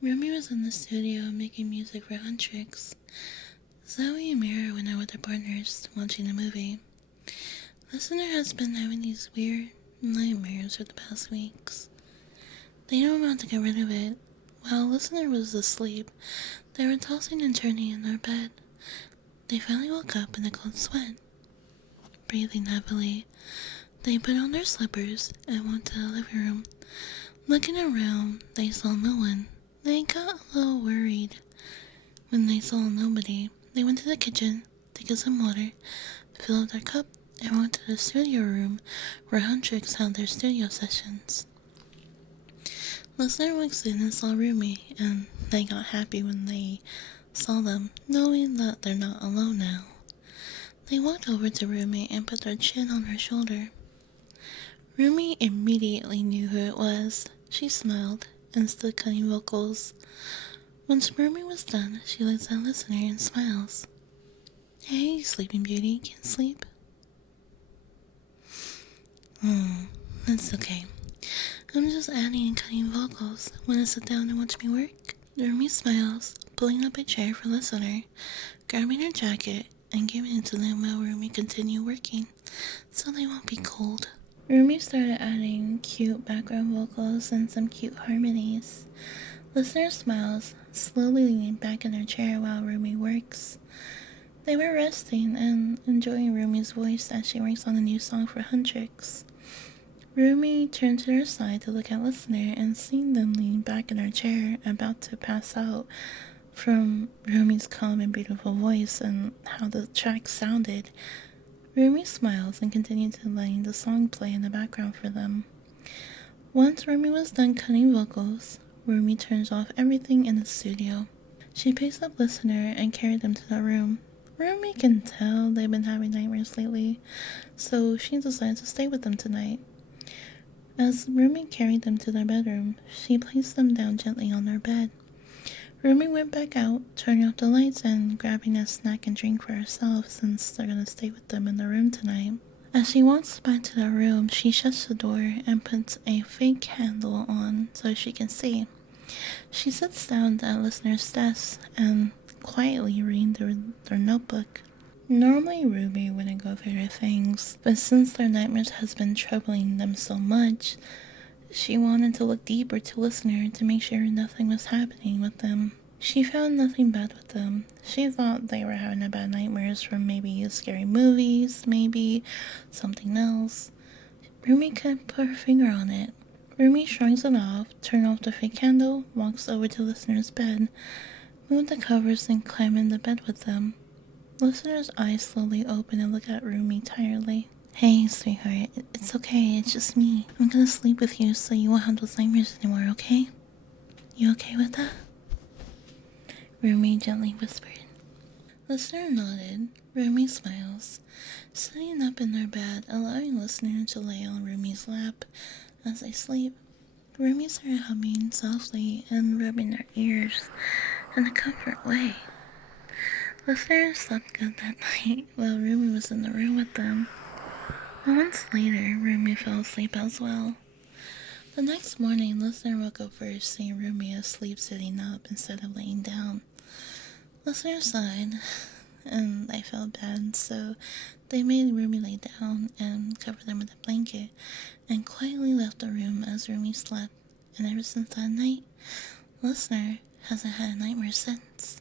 Rumi was in the studio making music for Huntrix. Zoe and Mira went out with their partners, watching a movie. Listener has been having these weird nightmares for the past weeks. They know about to get rid of it. While Listener was asleep, they were tossing and turning in their bed. They finally woke up in a cold sweat. Breathing heavily, they put on their slippers and went to the living room. Looking around, they saw no one. They got a little worried. When they saw nobody, they went to the kitchen to get some water, filled up their cup, and went to the studio room where Huntrix held their studio sessions. Listener walks in and saw Rumi, and they got happy when they saw them, knowing that they're not alone now. They walked over to Rumi and put their chin on her shoulder. Rumi immediately knew who it was. She smiled and stood cutting vocals. Once Rumi was done, she looks at Listener and smiles. Hey, Sleeping Beauty, can't sleep? That's okay. I'm just adding and cutting vocals. Wanna sit down and watch me work? Rumi smiles, pulling up a chair for Listener, grabbing her jacket and giving it to them while Rumi continued working, so they won't be cold. Rumi started adding cute background vocals and some cute harmonies. Listener smiles, slowly leaning back in her chair while Rumi works. They were resting and enjoying Rumi's voice as she works on a new song for Huntrix. Rumi turned to her side to look at Listener and seeing them leaning back in her chair, about to pass out from Rumi's calm and beautiful voice and how the track sounded. Rumi smiles and continued to letting the song play in the background for them. Once Rumi was done cutting vocals, Rumi turns off everything in the studio. She picks up Listener and carried them to the room. Rumi can tell they've been having nightmares lately, so she decided to stay with them tonight. As Rumi carried them to their bedroom, she placed them down gently on their bed. Rumi went back out, turning off the lights and grabbing a snack and drink for herself since they're going to stay with them in the room tonight. As she walks back to the room, she shuts the door and puts a fake candle on so she can see. She sits down at Listener's desk and quietly reading their notebook. Normally Rumi wouldn't go through their things, but since their nightmares has been troubling them so much, she wanted to look deeper to Listener to make sure nothing was happening with them. She found nothing bad with them. She thought they were having a bad nightmares from maybe scary movies, maybe something else. Rumi couldn't put her finger on it. Rumi shrugs it off, turns off the fake candle, walks over to Listener's bed, moved the covers and climbed in the bed with them. Listener's eyes slowly open and look at Rumi tiredly. Hey, sweetheart, it's okay, it's just me. I'm gonna sleep with you so you won't have those nightmares anymore, okay? You okay with that? Rumi gently whispered. Listener nodded. Rumi smiles, sitting up in their bed, allowing Listener to lay on Rumi's lap as they sleep. Rumi started humming softly and rubbing their ears in a comfort way. Listener slept good that night while Rumi was in the room with them. Moments later, Rumi fell asleep as well. The next morning, Listener woke up first, seeing Rumi asleep sitting up instead of laying down. Listener sighed, and they felt bad, so they made Rumi lay down and covered them with a blanket, and quietly left the room as Rumi slept. And ever since that night, Listener hasn't had a nightmare since.